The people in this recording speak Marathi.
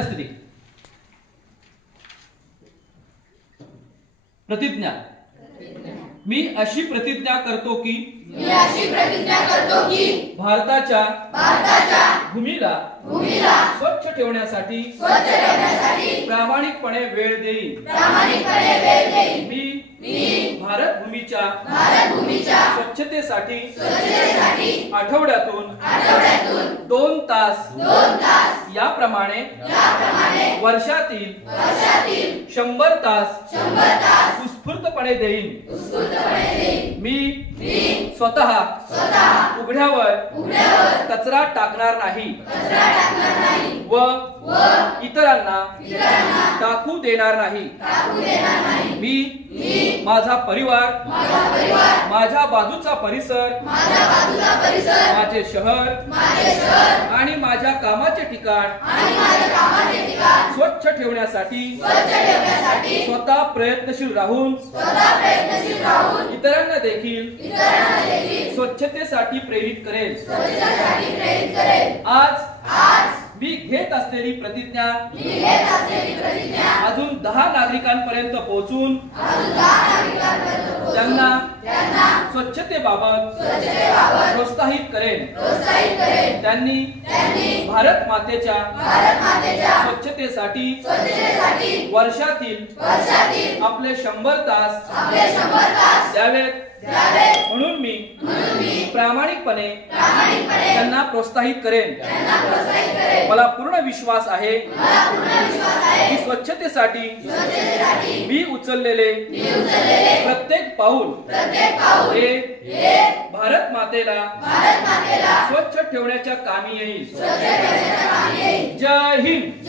घटनास्थिती. प्रतिज्ञा. मी अशी प्रतिज्ञा करतो की भारताच्या भूमीला स्वच्छ ठेवण्यासाठी प्रामाणिकपणे वेळ देईन. मी भारत भूमीच्या स्वच्छतेसाठी आठवड्यातून 2 तास याप्रमाणे वर्षातील 100 तास उत्स्फूर्तपणे देईन. मी स्वतः उघड्यावर कचरा टाकणार नाही व इतरांना टाकू देणार नाही. मी माझा परिवार, माझ्या बाजूचा परिसर, माझे शहर आणि माझ्या कामाचे ठिकाण स्वच्छ ठेवण्यासाठी स्वतः प्रयत्नशील राहून इतरांना देखील स्वच्छतेसाठी प्रेरित करेल. आज मी घेत असलेली प्रतिज्ञा अजून 10 नागरिकांपर्यंत पोहोचून त्यांना स्वच्छतेबाबत प्रोत्साहित करेन. त्यांनी भारत मातेच्या स्वच्छतेसाठी वर्षातील आपले 100 तास द्यावेत म्हणून मी प्रामाणिकपणे त्यांना प्रोत्साहित करेन. मला पूर्ण विश्वास आहे की स्वच्छतेसाठी मी उचललेले प्रत्येक पाऊल हे भारत मातेला स्वच्छ ठेवण्याच्या कामी येईल. जय हिंद.